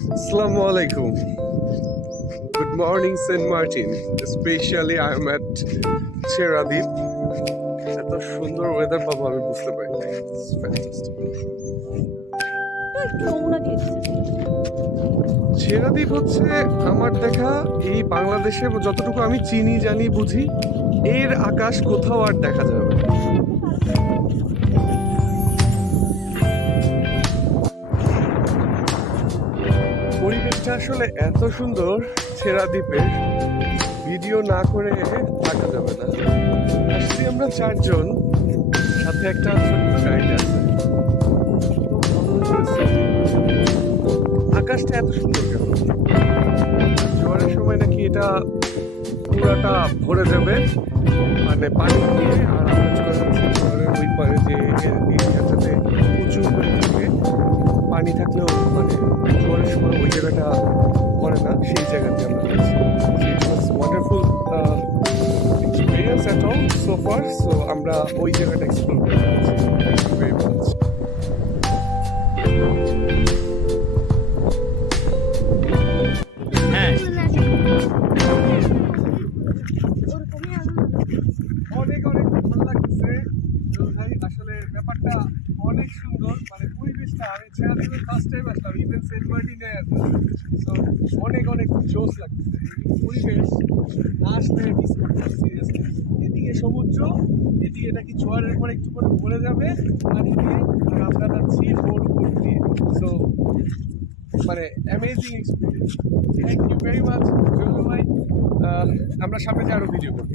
Assalamu alaikum. Good morning, St. Martin. Especially I am at Cheradip. এত সুন্দর weather পাবো আমি বুঝতে পারি ছেড়াদ্বীপ হচ্ছে আমার দেখা এই বাংলাদেশে যতটুকু আমি চিনি জানি বুঝি এর আকাশ কোথাও আর দেখা যাবে না। পরিবেশটা আসলে এত সুন্দর ছেড়া দ্বীপের, ভিডিও না করে থাকা যাবে না। আসছি আমরা চারজন, সাথে একটা ছোট্ট গাইড আছে। আকাশটা এত সুন্দর কেন জোয়ারের সময় নাকি এটা পুরাটা ভরে যাবে মানে পানি দিয়ে, আর আমরা চলে যাচ্ছি জোয়ারের ওই পারে যে জোয়ারের সময় ওই জায়গাটা পড়ে না, সেই জায়গাতে আমরা waterfall experience at all so far so আমরা ওই জায়গাটা এক্সপ্লোর করতে ভাই, আসলে ব্যাপারটা অনেক সুন্দর। মানে পরিবেশটা, আমি ছেড়া ফার্স্ট টাইম আসলাম ইভেন সেন্ট মার্টিনে সো অনেক অনেক জোশ লাগতেছে। এই পরিবেশ আসলে মিস করতে এদিকে সমুদ্র, এদিকে নাকি জোয়ারের পরে একটু পরে ভরে যাবে পানি দিয়ে আর আমরা যাচ্ছি বোট বোট দিয়ে। সো মানে amazing experience thank you very much ভাই আমরা সামনে যে আরও ভিডিও করব।